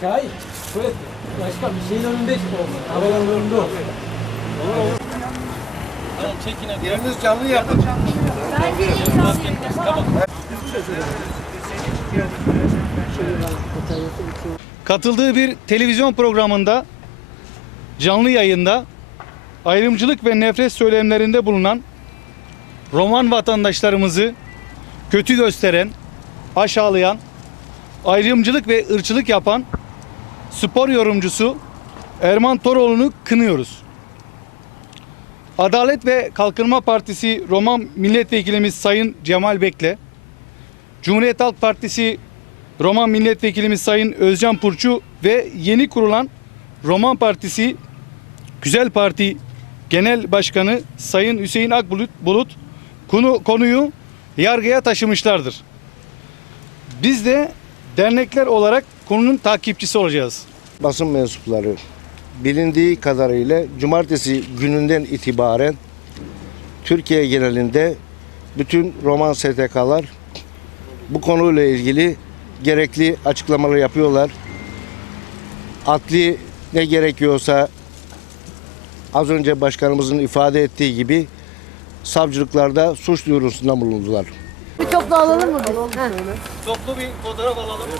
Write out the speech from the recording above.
Şahin, şöyle başkan bir şeyin önünde işte o. Kameranın önünde o. Yeriniz canlı yapın. katıldığı bir televizyon programında canlı yayında ayrımcılık ve nefret söylemlerinde bulunan Roman vatandaşlarımızı kötü gösteren, aşağılayan, ayrımcılık ve ırkçılık yapan spor yorumcusu Erman Toroğlu'nu kınıyoruz. Adalet ve Kalkınma Partisi Roman Milletvekilimiz Sayın Cemal Bekle, Cumhuriyet Halk Partisi Roman Milletvekilimiz Sayın Özcan Purçu ve yeni kurulan Roman Partisi Güzel Parti Genel Başkanı Sayın Hüseyin Akbulut Bulut konu, konuyu yargıya taşımışlardır. Biz de dernekler olarak konunun takipçisi olacağız. Basın mensupları bilindiği kadarıyla cumartesi gününden itibaren Türkiye genelinde bütün roman STK'lar bu konuyla ilgili gerekli açıklamalar yapıyorlar. Adli ne gerekiyorsa az önce başkanımızın ifade ettiği gibi savcılıklarda suç duyurusunda bulundular. Bir toplu alalım mı biz? Ha. Toplu bir fotoğraf alalım.